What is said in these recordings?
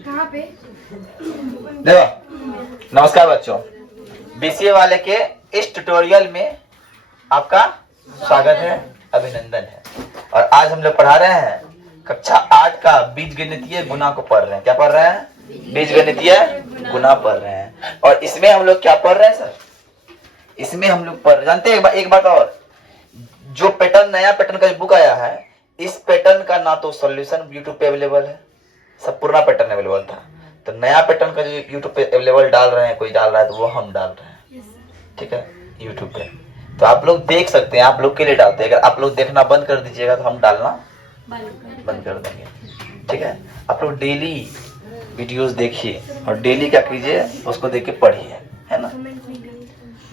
कहाँ पे? देखो, नमस्कार बच्चों, बीसीए वाले के इस ट्यूटोरियल में आपका स्वागत है, अभिनंदन है। और आज हम लोग पढ़ा रहे हैं कक्षा 8 का बीजगणितीय गुणा को पढ़ रहे हैं। क्या पढ़ रहे हैं? बीजगणितीय गुणा पढ़ रहे हैं। और इसमें हम लोग क्या पढ़ रहे हैं सर? इसमें हम लोग पढ़ जानते हैं एक बात और, जो पैटर्न नया पैटर्न का बुक आया है, इस पैटर्न का ना तो सॉल्यूशन यूट्यूब पे अवेलेबल है, सब पुराना पैटर्न अवेलेबल था। तो नया पैटर्न का जो यूट्यूब पे अवेलेबल डाल रहे हैं, कोई डाल रहा है तो वो हम डाल रहे हैं, ठीक है, यूट्यूब पे। तो आप लोग देख सकते हैं, आप लोग के लिए डालते हैं। अगर आप लोग देखना बंद कर दीजिएगा तो हम डालना बंद कर देंगे, ठीक है। आप लोग डेली वीडियोस देखिए और डेली क्या कीजिए, उसको देख के पढ़िए, है ना।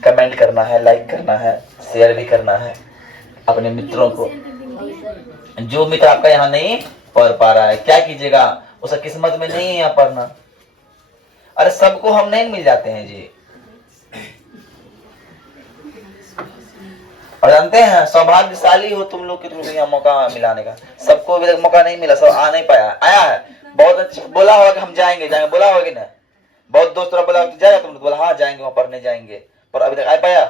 कमेंट करना है, लाइक करना है, शेयर भी करना है अपने मित्रों को। जो मित्र आपका यहाँ नहीं पढ़ पा रहा है, क्या कीजिएगा, उसका किस्मत में नहीं है यहाँ पढ़ना। अरे सबको हम नहीं मिल जाते हैं जी। और जानते हैं, सौभाग्यशाली हो तुम लोग कि तुमको यहाँ मौका मिलाने का। सबको अभी तक मौका नहीं मिला, सब आ नहीं पाया। आया है बहुत अच्छा, बोला होगा कि हम जाएंगे बोला होगा कि ना। बहुत दोस्त बोला जाएगा, तुम बोला हाँ जाएंगे, वहां पढ़ने जाएंगे, पर अभी तक आ पाया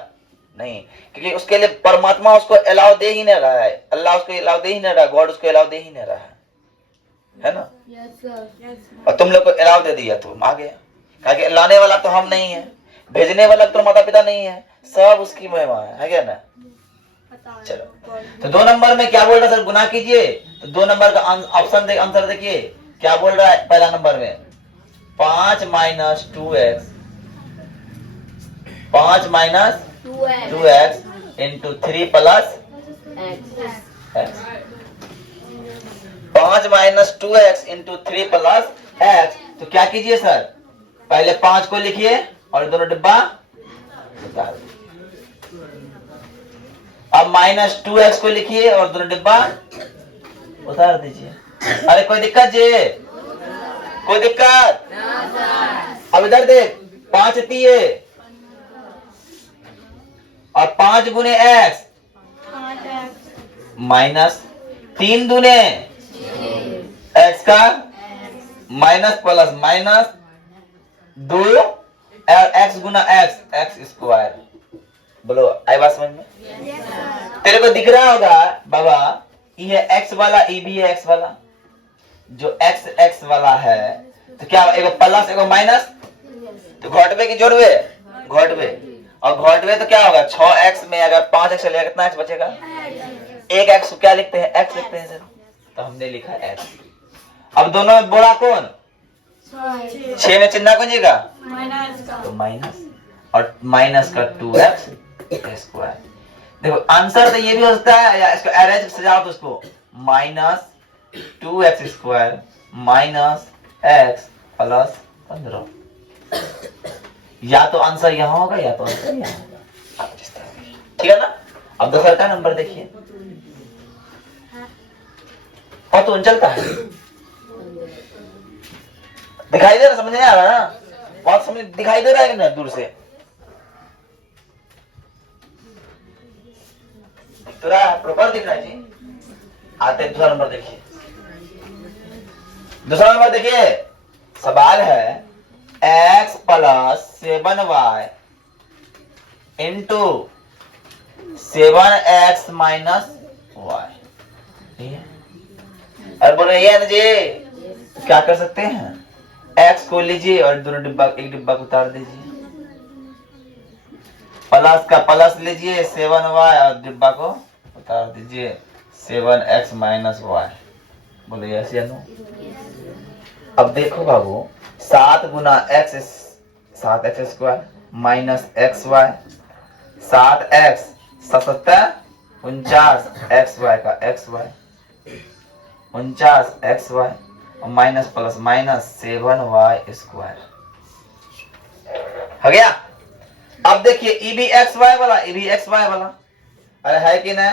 नहीं। क्योंकि उसके लिए परमात्मा उसको अलाउ दे ही नहीं रहा है, अल्लाह उसको अलाउ दे ही नहीं रहा, गॉड उसको अलाउ दे ही नहीं रहा है ना। और तुम लोग को अलाउ दे दिया, तुम आ गया। क्योंकि लाने वाला तो हम नहीं है, भेजने वाला तो माता पिता नहीं है, सब उसकी महिमा है क्या ना। चलो, तो 2 नंबर में क्या बोल रहा है सर? गुना कीजिए। तो 2 नंबर का ऑप्शन आंसर देखिए क्या बोल रहा है। पहला नंबर में 5 minus 2x, 5 minus 2x into 3 plus x। 5 minus 2x into 3 plus x। तो क्या कीजिए सर, पहले 5 को लिखिए और दोनों डिब्बा उतार दीजिए। अब माइनस 2x को लिखिए और दोनों डिब्बा उतार दीजिए। अरे कोई दिक्कत जी? कोई दिक्कत? अब इधर देख, 5 दिए और 5 गुने x माइनस 3 दुने x का माइनस प्लस माइनस 2 और x गुना x स्क्वायर। बोलो आई बात समझ में? तेरे को दिख रहा होगा बाबा, ये है x वाला, ये भी है x वाला। जो x वाला है तो क्या, एगो प्लस एगो माइनस, तो घटवे की जोड़वे? घटवे। और घटवे तो क्या होगा, 6x में अगर 5x चलेगा कितना x बचेगा? 1x। क्या लिखते हैं? x लिखते हैं सर, तो हमने लिखा x। अब दोनों में बोला कौन? 6 में चिन्ह कौन जाएगा? तो माइनस, और माइनस का 2x स्क्वायर। देखो आंसर तो ये भी हो सकता है, या इसको अरेंज सजाओ तो उसको minus 2x square minus x plus 15। या तो आंसर यहाँ होगा या तो आंसर यहाँ होगा, ठीक है ना। अब दूसरा का नंबर देखिए, और तो चलता है, दिखाई दे रहा, समझ नहीं आ रहा ना? बहुत समझ दिखाई दे रहा है कि ना दूर से? थोड़ा प्रॉपर दिख रहा है जी। आते दूसरा नंबर देखिए। दूसरा नंबर देखिए, सवाल है x plus 7y into 7x minus y। अरे बोले ये ना जी, क्या कर सकते हैं, x को लीजिए और दोनों डिब्बा, एक डिब्बा को उतार दीजिए। प्लस का प्लस लीजिए 7y और डिब्बा को उतार दीजिए 7x माइनस y। बोले यस या नो? अब देखो बाबू, 7 गुना x 7x square minus xy, 7x 77 49 का xy 49 और minus plus minus 7y square हो गया। अब देखिए ई भी xy वाला, ई भी xy वाला। अरे है कि नहीं?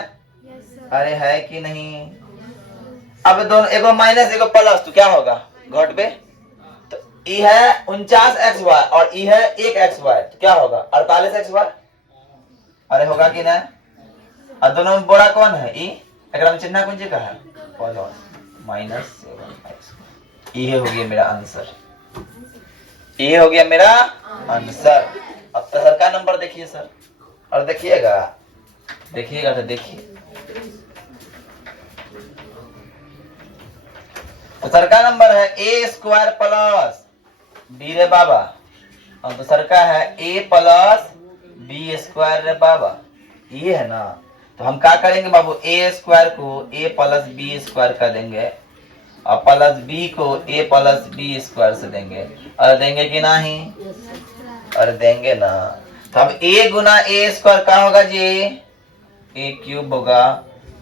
अरे है कि नहीं? अब दोनों, एगो माइनस एगो प्लस, तो क्या होगा? घटबे। तो ई है 49xy और ई है 1xy, तो क्या होगा? 48xy। अरे होगा कि नहीं? और दोनों में बड़ा कौन है? ई। अगर हम चिन्ह कौन सी का है? Plus minus 7x। ये हो गया मेरा आंसर, ये हो गया मेरा आंसर। अब सर का नंबर देखिए सर, और देखिएगा तो देखिए तो सर का नंबर है ए स्क्वायर प्लस बी रे बाबा, और दूसर का है ए प्लस बी स्क्वायर रे बाबा, ये है ना। तो हम क्या करेंगे बाबू, ए स्क्वायर को ए प्लस बी स्क्वायर कर देंगे और प्लस बी को ए प्लस बी स्क्वायर से देंगे, और देंगे कि नहीं, और देंगे ना। तो अब ए गुना ए स्क्वायर क्या होगा जी, ए क्यूब होगा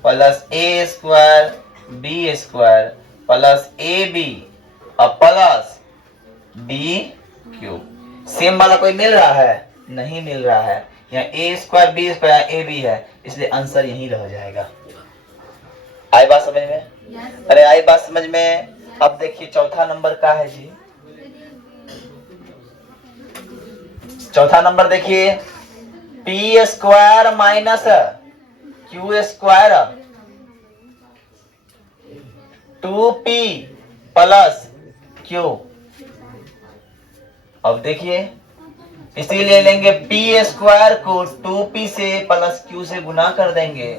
plus A square B square plus A B और प्लस बी क्यूब। सेम वाला कोई मिल रहा है, नहीं मिल रहा है, यहाँ A square B square A B है, इसलिए आंसर यही रह जाएगा। आई बात समझ में? yes. अरे आई बात समझ में। अब देखिए चौथा नंबर का है जी, चौथा नंबर देखिए, P square minus Q square 2p plus Q. अब देखिए इसीलिए लेंगे p स्क्वायर को 2p से प्लस q से गुना कर देंगे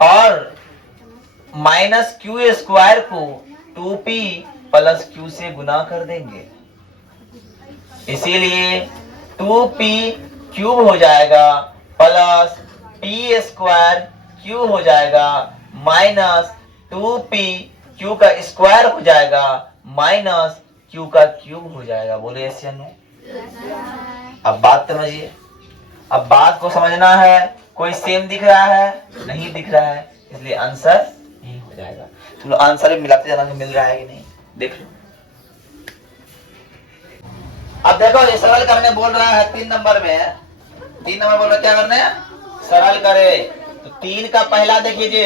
और माइनस क्यू स्क्वायर को 2p प्लस q से गुना कर देंगे, इसीलिए 2p क्यूब हो जाएगा प्लस p स्क्वायर क्यूब हो जाएगा माइनस 2p q का स्क्वायर हो जाएगा माइनस q का क्यूब हो जाएगा। बोले यस या नो? अब बात समझिए, अब बात को समझना है। कोई सेम दिख रहा है, नहीं दिख रहा है, इसलिए आंसर यही हो जाएगा। तुम लोग आंसर भी मिलाते जाना, मिल रहा है कि नहीं देख लो। अब देखो ये सरल करने बोल रहा है 3 नंबर में, 3 नंबर बोल रहा क्या करना है, सरल करे। तो 3 का पहला देखिए जी,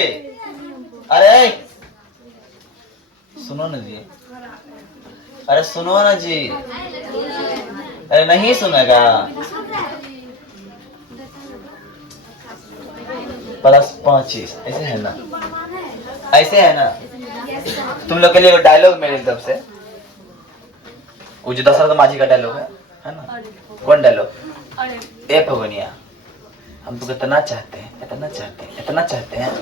अरे सुनो ना जी, अरे सुनो ना जी, अरे नहीं सुनेगा। प्लस 25 ऐसे है ना, ऐसे है ना। तुम लोग के लिए डायलॉग मेरी तरफ से, वो जो दशरथ माझी का डायलॉग है ना, कौन डायलॉग, ए भगवनिया हम तो कितना चाहते हैं, इतना चाहते हैं, इतना चाहते हैं,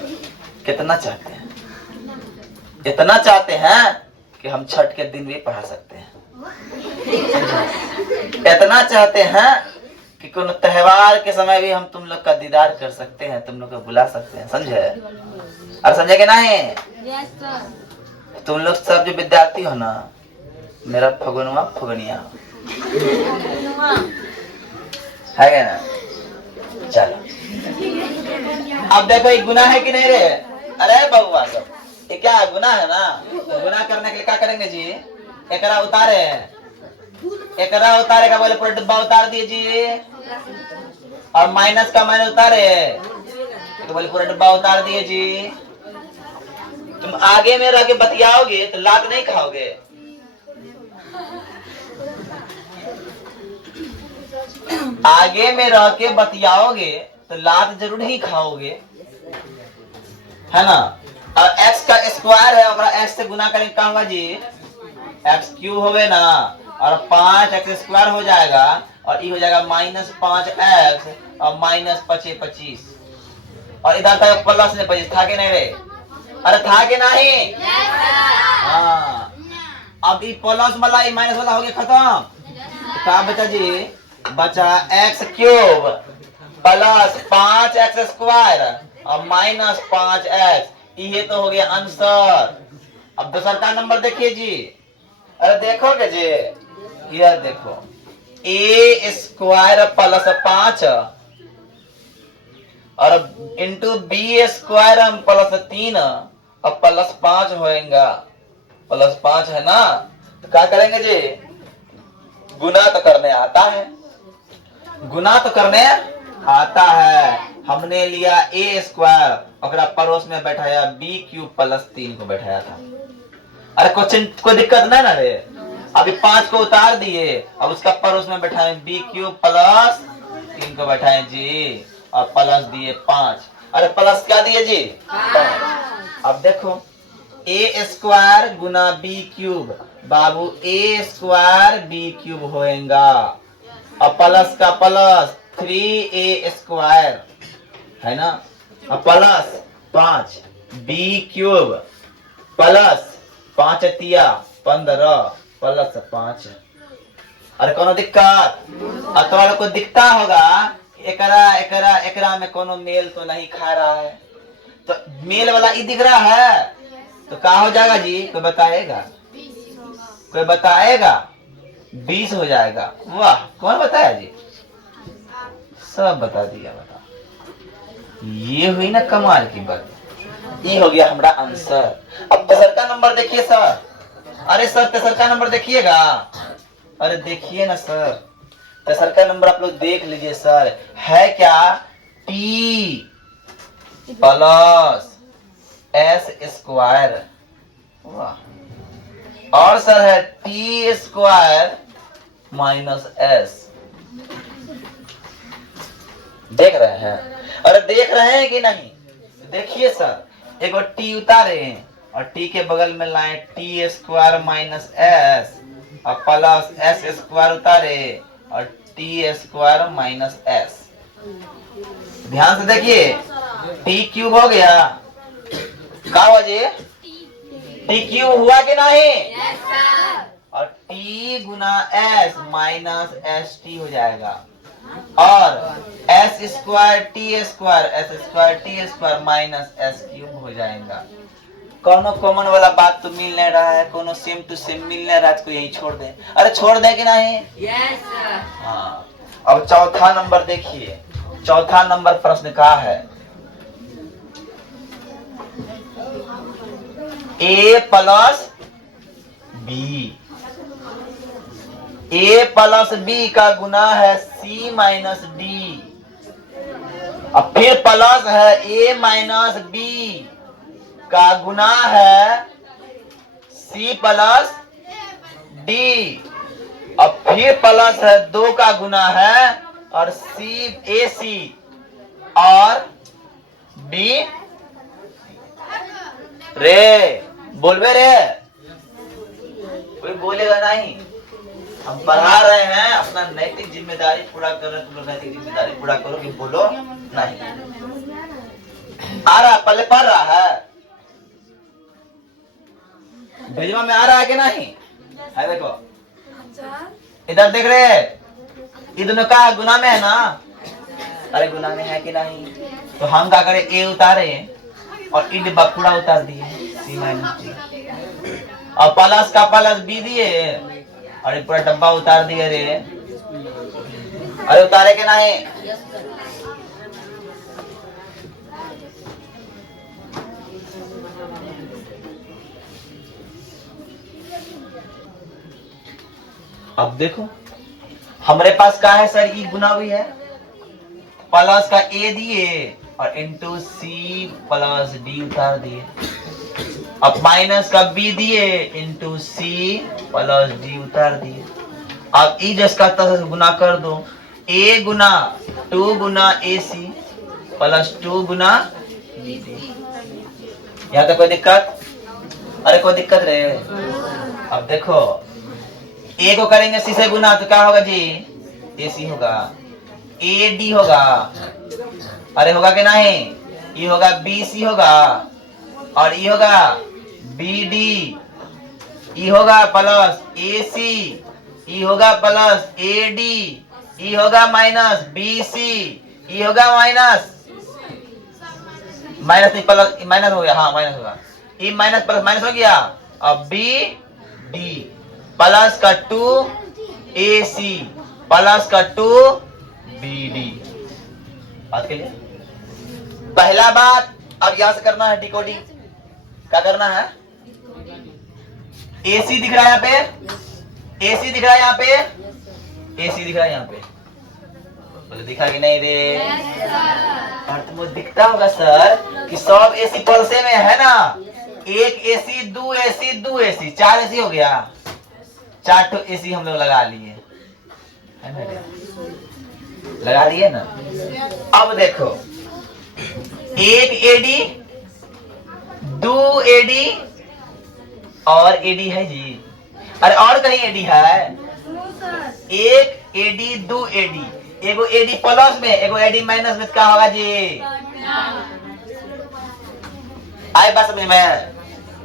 कितना चाहते हैं, इतना चाहते हैं कि हम छठ के दिन भी पढ़ा सकते हैं, इतना चाहते हैं कि कोई त्योहार के समय भी हम तुम लोग का दीदार कर सकते हैं, तुम लोग को बुला सकते हैं, समझे? अब समझे कि नहीं? तुम लोग सब जो विद्यार्थी हो ना, मेरा फगुनवा फगुनिया है क्या ना? चलो अब देखो ये गुना है कि नहीं रे? अरे बउआ सब ये क्या है, गुना है ना। तो गुना करने के लिए क्या करेंगे जी, एकरा उतारे, एकरा उतारे का बोले पूरा डिब्बा उतार दिए जी, और माइनस का माइनस उतारे तो बोले पूरा डिब्बा उतार दिए जी। तुम आगे में रह के बतियाओगे तो लात नहीं खाओगे, आगे में रह के बतियाओगे तो लात जरूर ही खाओगे, है ना। और x का स्क्वायर है, और x से गुना करेंगे क्या होगा जी, x क्यूब होवे ना, और 5x स्क्वायर हो जाएगा, और ये हो जाएगा माइनस 5x और माइनस 25, और इधर तक प्लस ने 25 था कि नहीं रे? अरे था कि नहीं? हाँ, अब ये प्लस वाला ये माइनस वाला हो गया खत्म। क्या बचा जी, बचा x cube plus 5x square और माइनस 5x, ये तो हो गया आंसर। अब दूसरा का नंबर देखिए जी, अरे देखोगे जी, यह देखो ए स्क्वायर प्लस 5 और इंटू बी स्क्वायर प्लस 3 और प्लस 5 होएगा, प्लस 5 है ना। तो क्या करेंगे जी, गुना तो करने आता है, गुना तो करने आता है। हमने लिया ए स्क्वायर और पड़ोस में बैठाया बी क्यूब प्लस 3 को बैठाया था। अरे कोई दिक्कत नहीं ना रे, अभी 5 को उतार दिए, अब उसका पड़ोस में बैठाए बी क्यूब प्लस 3 को बैठाए जी, और प्लस दिए 5। अरे प्लस क्या दिए जी, 5। अब देखो ए स्क्वायर गुना बी क्यूब, बाबू ए स्क्वायर बी क्यूब होएगा, और प्लस का प्लस 3a स्क्वायर है ना, और प्लस 5 बी क्यूब प्लस 5 तिया 15 प्लस 5। अरे कोनो दिक्कत? और तुम्हारे को दिखता होगा एकरा एकरा एकरा में कोनो मेल तो नहीं खा रहा है, तो मेल वाला ई दिख रहा है तो क्या हो जाएगा जी? कोई बताएगा? कोई बताएगा? 20 हो जाएगा। वाह, कौन बताया जी? सब बता दिया। बता, ये हुई ना कमाल की बात। ये हो गया हमारा आंसर। अब तेसरका नंबर देखिए सर। अरे सर तेसरका नंबर देखिएगा। अरे देखिए ना सर, तेसरका नंबर आप लोग देख लीजिए सर। है क्या? T plus S square. वाह। और सर है टी स्क्वायर माइनस एस। देख रहे हैं? अरे देख रहे हैं कि नहीं? देखिए सर, एक बार टी उतारे और टी के बगल में लाए टी स्क्वायर माइनस एस और प्लस एस स्क्वायर उतारे और टी स्क्वायर माइनस एस। ध्यान से देखिए, टी क्यूब हो गया। क्या हुआ जी? टी क्यूब हुआ कि नहीं? और टी गुना एस माइनस एस टी हो जाएगा, और S square T square minus S cube हो जाएगा। कोनो कॉमन वाला बात तो मिल नहीं रहा है, कोनो सेम टू सेम मिल नहीं रहा है, तो यही छोड़ दे। अरे छोड़ दे कि नहीं? Yes sir. हाँ। अब चौथा नंबर देखिए। चौथा नंबर प्रश्न का है ए प्लस बी। ए प्लस बी का गुना है सी माइनस डी, अब फिर प्लस है ए माइनस बी का गुना है सी प्लस डी, अब फिर प्लस है 2 का गुना है और सी ए सी और बी। रे बोलबे रे, कोई बोलेगा नहीं। हम पढ़ा रहे हैं, अपना नैतिक जिम्मेदारी पूरा कर रहे हैं। तुम लोग नैतिक जिम्मेदारी पूरा करो कि बोलो नहीं। आ रहा, पहले पढ़ रहा है, भेजवा में आ रहा है कि नहीं? है देखो इधर देख रहे, ये दोनों का गुना में है ना? अरे गुना में है कि नहीं? तो हम क्या करें, ए उतारे और ई डिब्बा पूरा उतार दिए, सी माइनस डी, और प्लस का प्लस बी दिए और ये पूरा डब्बा उतार दिए रे। अरे उतारे के नहीं? अब देखो हमारे पास क्या है सर, ई गुना भी है, प्लस का ए दिए और इंटू सी प्लस डी उतार दिए, अब माइनस का बी दिए इंटू सी प्लस डी उतार दिए। अब ई जिसका तरह से गुना कर दो, ए गुना 2 गुना ए सी प्लस 2 गुना बी डी। यहाँ तक कोई दिक्कत? अरे कोई दिक्कत रे? अब देखो ए को करेंगे सी से गुना तो क्या होगा जी? ए सी होगा, ए डी होगा, अरे होगा कि नहीं? ये होगा बी सी होगा और ये होगा बी डी, ये होगा प्लस ए सी, ये होगा प्लस ए डी, ये होगा माइनस बी सी, ये होगा माइनस नहीं प्लस माइनस हो गया, हाँ माइनस होगा, ये माइनस प्लस माइनस हो गया, अब बी डी प्लस का 2 ए सी प्लस का 2 बी डी। बात के लिए पहला बात अब यहां से करना है डिकोडिंग। क्या करना है? एसी दिख रहा है यहाँ पे, एसी दिख रहा है यहाँ पे, एसी दिख रहा है यहाँ पे, बोले दिखा कि नहीं रे? और तुमको दिखता होगा सर कि सब एसी पल्से में है ना, एक एसी 2 एसी 2 एसी 4 एसी हो गया, 4 तो एसी हम लोग लगा लिए है ना रे? लगा लिए ना। अब देखो 1 एडी 2 एडी और एडी है जी? अरे और कहीं एडी है? एक एडी दो एडी, एगो एडी प्लस में एगो एडी माइनस में क्या होगा जी? आए बात समझ में?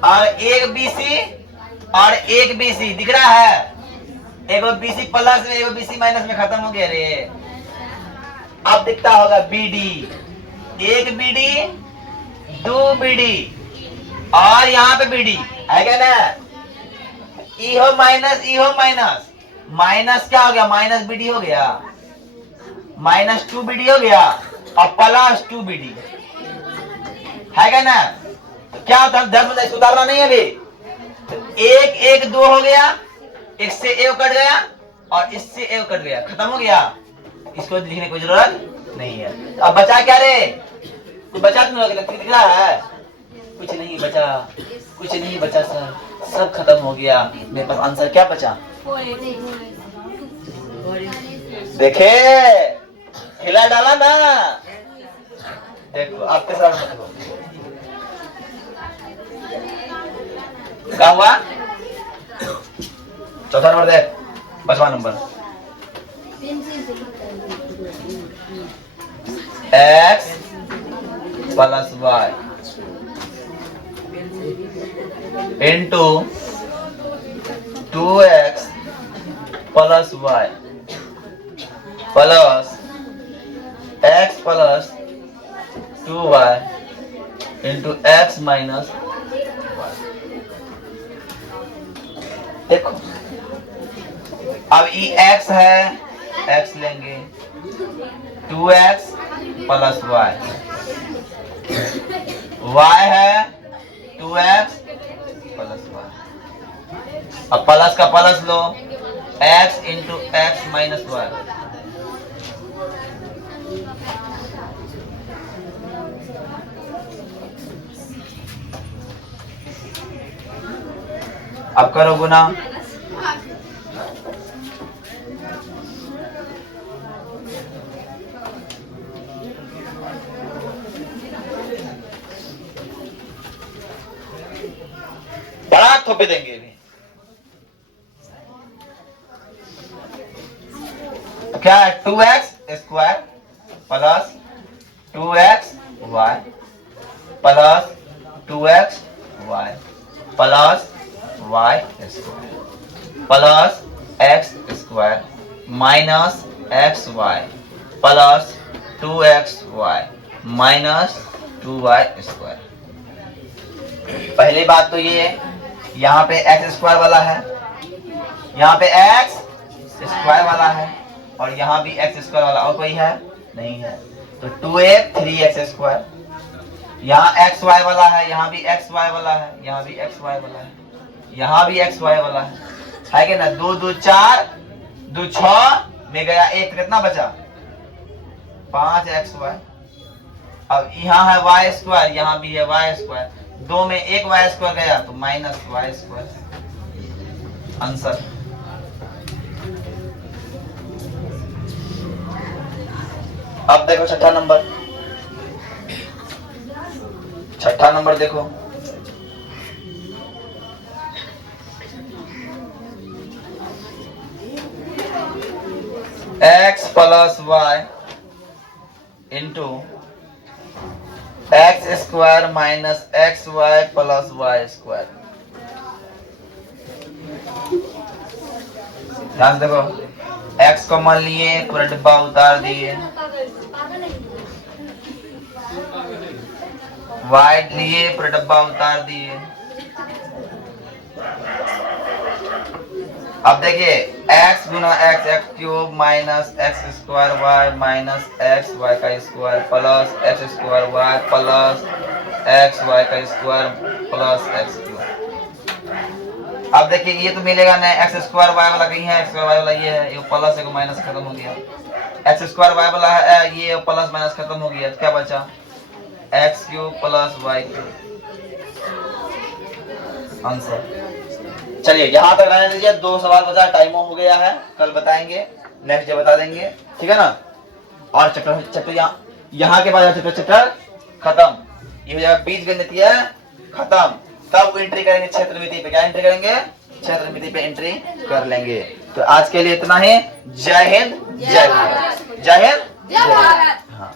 और एक बीसी और एक बीसी दिख रहा है, एगो बीसी प्लस में एगो बीसी माइनस में खत्म हो गया रे। अब दिखता होगा बीडी, एक बीडी दो बीडी और यहाँ पे बीडी है क्या ना? इहो माइनस, माइनस क्या हो गया? माइनस बीडी हो गया, माइनस 2 बीडी हो गया और प्लस 2 बीडी है क्या ना? तो क्या होता है? 10 में सुधारना नहीं है अभी। एक एक दो हो गया, इससे एक कट गया और इससे एक कट गया, खत्म हो गया। इसको लिखने की कोई जरूरत नहीं है। अब बचा क्या रे? कुछ बचा तो नहीं, दिख रहा है? कुछ नहीं बचा, कुछ नहीं बचा सर, सब खत्म हो गया। मेरे पास आंसर क्या बचा? देखे, हिला डाला ना। देखो आपके साथ देखो क्या हुआ। चौथा नंबर देख, 5वां number, x plus y into 2x plus y plus x plus 2y into x minus y। देखो अब ये x है, x लेंगे, 2x प्लस y, y है 2x प्लस y। अब प्लस का plus low, x into x minus y। अब करो गुना, बड़ा थोपे देंगे अभी। क्या है? 2x square plus 2x y plus 2x y plus y square plus x square minus xy plus 2xy minus 2y square. पहली बात तो ये, यहाँ पे एक्स स्क्वायर वाला है, यहाँ पे एक्स स्क्वायर वाला है और यहाँ भी एक्स स्क्वायर वाला, और कोई है नहीं है। तो 2x 3x स्क्वायर, यहाँ एक्स वाई वाला है, यहाँ भी एक्स वाई वाला है, यहाँ भी एक्स वाई वाला है, यहाँ भी एक्स वाई वाला है कि ना? 2 2 4, 2 6 में गया 1, कितना बचा? 5x Y. अब यहाँ है वाई स्क्वायर, यहाँ भी है वाई स्क्वायर, 2 में 1 वाई स्क्वायर गया तो माइनस वाई स्क्वायर। आंसर अब देखो छठा नंबर, छठा नंबर देखो, x plus Y into X square minus X Y plus Y square. ध्यान देखो, x को मान लिए, पूरा डिब्बा उतार दिए, y लिए, पूरा डब्बा उतार दिए। अब देखिए x गुना x, X cube minus X square Y minus X Y का square plus X square Y plus X Y का स्क्वायर प्लस एक्स क्यूब। अब देखिए ये तो मिलेगा ना, एक्स स्क्वायर वाई वाला कहीं है, एक्स स्क्वायर वाई वाला ये है, ये प्लस एक माइनस खत्म हो गया, एक्स स्क्वायर वाई वाला है, ये प्लस माइनस खत्म हो गया, तो क्या बचा? X cube plus Y cube. Answer. चलिए यहाँ तक रहने दीजिए, 2 सवाल बचा, टाइम हो गया है, कल बताएंगे, नेक्स्ट डे बता देंगे, ठीक है ना? और चैप्टर यहाँ के बाद चैप्टर खत्म, ये हो जाएगा बीजगणितीय खत्म। तब एंट्री करेंगे क्षेत्रमिति पे। क्या एंट्री करेंगे? क्षेत्रमिति पे एंट्री कर लेंगे। तो आज के लिए इतना ही। जय हिंद, जय भारत। जय हिंद, जय भारत। हाँ।